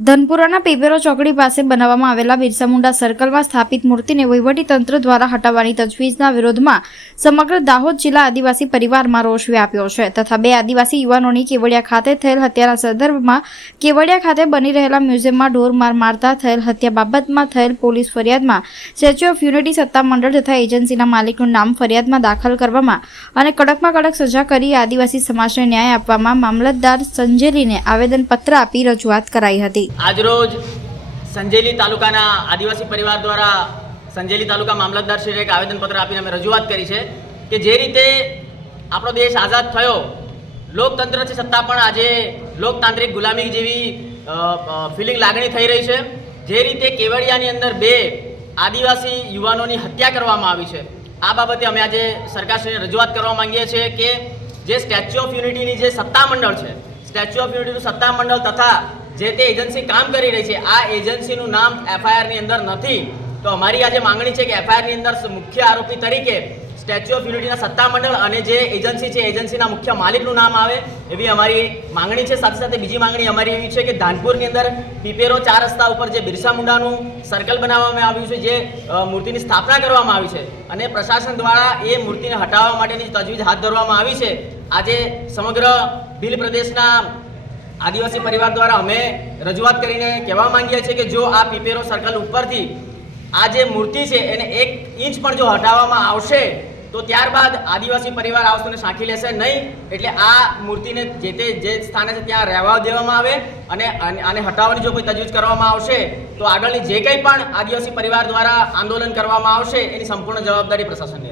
ધનપુરાના પીપેરો ચોકડી પાસે બનાવવામાં આવેલા બિરસા મુંડા સર્કલમાં સ્થાપિત મૂર્તિને વહીવટીતંત્ર દ્વારા હટાવવાની તજવીજના વિરોધમાં સમગ્ર દાહોદ જિલ્લા આદિવાસી પરિવારમાં રોષ વ્યાપ્યો છે તથા બે આદિવાસી યુવાનોની કેવડિયા ખાતે થયેલ હત્યાના સંદર્ભમાં કેવડિયા ખાતે બની રહેલા મ્યુઝિયમમાં ઢોરમાર મારતા થયેલ હત્યા બાબતમાં થયેલ પોલીસ ફરિયાદમાં સ્ટેચ્યુ ઓફ યુનિટી સત્તામંડળ તથા એજન્સીના માલિકનું નામ ફરિયાદમાં દાખલ કરવામાં અને કડકમાં કડક સજા કરી આદિવાસી સમાજને ન્યાય આપવામાં મામલતદાર સંજેલીને આવેદનપત્ર આપી રજૂઆત કરાઈ હતી। આજરોજ સંજેલી તાલુકાના આદિવાસી પરિવાર દ્વારા સંજેલી તાલુકા મામલતદારશ્રીને એક આવેદનપત્ર આપીને અમે રજૂઆત કરી છે કે જે રીતે આપણો દેશ આઝાદ થયો, લોકતંત્ર છે છતાં પણ આજે લોકતાંત્રિક ગુલામી જેવી ફિલિંગ લાગણી થઈ રહી છે। જે રીતે કેવડિયાની અંદર બે આદિવાસી યુવાનોની હત્યા કરવામાં આવી છે, આ બાબતે અમે આજે સરકારશ્રીને રજૂઆત કરવા માંગીએ છીએ કે જે સ્ટેચ્યુ ઓફ યુનિટીની જે સત્તામંડળ છે, સ્ટેચ્યુ ઓફ યુનિટીનું સત્તામંડળ તથા જે તે એજન્સી કામ કરી રહી છે, આ એજન્સીનું નામ એફઆઈઆરની અંદર નથી। તો અમારી આજે માંગણી છે કે એફઆઈઆરની અંદર મુખ્ય આરોપી તરીકે સ્ટેચ્યુ ઓફ યુનિટીના સત્તામંડળ અને જે એજન્સી છે એજન્સીના મુખ્ય માલિકનું નામ આવે એવી અમારી માંગણી છે। સાથે સાથે બીજી માંગણી અમારી એવી છે કે ધાનપુરની અંદર પીપેરો 4 રસ્તા ઉપર જે બિરસા મુંડાનું સર્કલ બનાવવામાં આવ્યું છે, જે મૂર્તિની સ્થાપના કરવામાં આવી છે અને પ્રશાસન દ્વારા એ મૂર્તિને હટાવવા માટેની તજવીજ હાથ ધરવામાં આવી છે। આજે સમગ્ર ભીલ પ્રદેશના આદિવાસી પરિવાર દ્વારા અમે રજૂઆત કરીને કહેવા માંગીએ છીએ કે જો આ પીપેરો સર્કલ ઉપરથી આ જે મૂર્તિ છે એને 1 ઇંચ પણ જો હટાવવામાં આવશે તો ત્યારબાદ આદિવાસી પરિવાર આ વસ્તુને સાંખી લેશે નહીં। એટલે આ મૂર્તિને જે સ્થાને છે ત્યાં રહેવા દેવામાં આવે અને આને હટાવવાની જો કોઈ તજવીજ કરવામાં આવશે તો આગળની જે કંઈ પણ આદિવાસી પરિવાર દ્વારા આંદોલન કરવામાં આવશે એની સંપૂર્ણ જવાબદારી પ્રશાસનની।